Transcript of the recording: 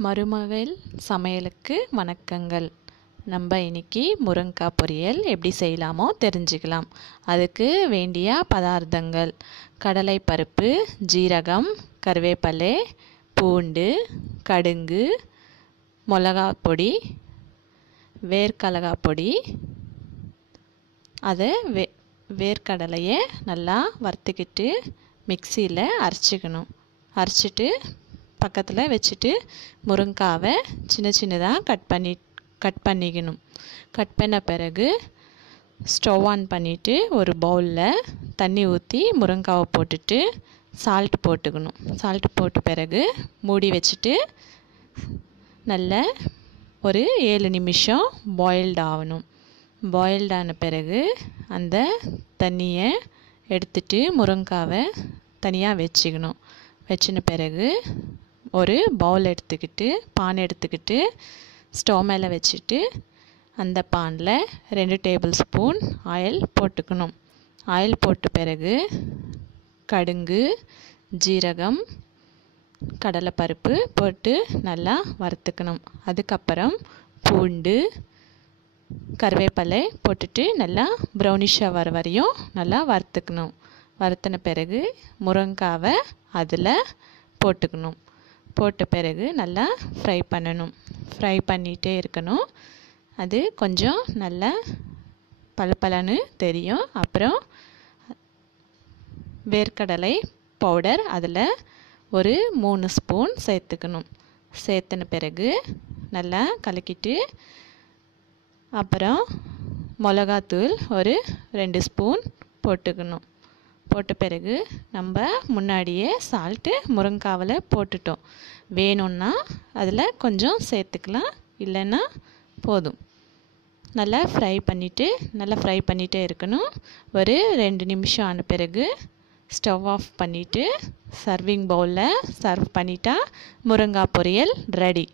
மருமகள் சமையலுக்கு வணக்கங்கள். நம்ம இன்னைக்கு முருங்கைக்காய் பொரியல் எப்படி செய்யலாமோ தெரிஞ்சுக்கலாம். அதுக்கு வேண்டிய பதார்த்தங்கள்: கடலைப்பருப்பு, ஜீரகம், கருவேப்பிலை, பூண்டு, கடுகு, மிளகாய் பொடி, வேர்க்கடலை பொடி. அதை வேர்க்கடலையை நல்லா வறுத்துக்கிட்டு மிக்சியில் அரைச்சிக்கணும். அரைச்சிட்டு பக்கத்தில் வச்சுட்டு முருங்கைக்காவை சின்ன சின்னதாக கட் பண்ணிக்கணும். கட் பண்ண பிறகு ஸ்டவ் ஆன் பண்ணிவிட்டு ஒரு பவுலில் தண்ணி ஊற்றி முருங்கைக்காவை போட்டுட்டு சால்ட் போட்டுக்கணும். சால்ட் போட்ட பிறகு மூடி வச்சுட்டு நல்ல ஒரு 7 நிமிஷம் பாயில்டு ஆகணும். பாயில்டான பிறகு அந்த தண்ணியை எடுத்துட்டு முருங்கைக்காவை தனியாக வச்சுக்கணும். வச்சின பிறகு ஒரு பவுல் எடுத்துக்கிட்டு பானை எடுத்துக்கிட்டு ஸ்டவ் மேலே வச்சுட்டு அந்த பானில் 2 டேபிள் ஸ்பூன் ஆயில் போட்டுக்கணும். ஆயில் போட்ட பிறகு கடுகு, ஜீரகம், கடலைப்பருப்பு போட்டு நல்லா வறுத்துக்கணும். அதுக்கப்புறம் பூண்டு, கருவேப்பிலை போட்டுட்டு நல்லா ப்ரௌனிஷாக வர வரையும் நல்லா வறுத்துக்கணும். வறுத்தின பிறகு முருங்கைக்காவை அதில் போட்டுக்கணும். போட்ட பிறகு நல்லா ஃப்ரை பண்ணணும். ஃப்ரை பண்ணிகிட்டே இருக்கணும். அது கொஞ்சம் நல்லா பளபளன்னு தெரியும். அப்புறம் வேர்க்கடலை பவுடர் அதில் ஒரு 3 ஸ்பூன் சேர்த்துக்கணும். சேர்த்துன பிறகு நல்லா கலக்கிட்டு அப்புறம் மிளகாத்தூள் ஒரு 2 ஸ்பூன் போட்டுக்கணும். போட்ட பிறகு நம்ம முன்னாடியே சால்ட்டு முருங்கைக்காவில் போட்டுட்டோம். வேணும்னா அதில் கொஞ்சம் சேர்த்துக்கலாம், இல்லைன்னா போதும். நல்லா ஃப்ரை பண்ணிகிட்டே இருக்கணும். ஒரு 2 நிமிஷம் ஆன பிறகு ஸ்டவ் ஆஃப் பண்ணிவிட்டு சர்விங் பவுலில் சர்வ் பண்ணிட்டா முருங்கைக்காய் பொரியல் ரெடி.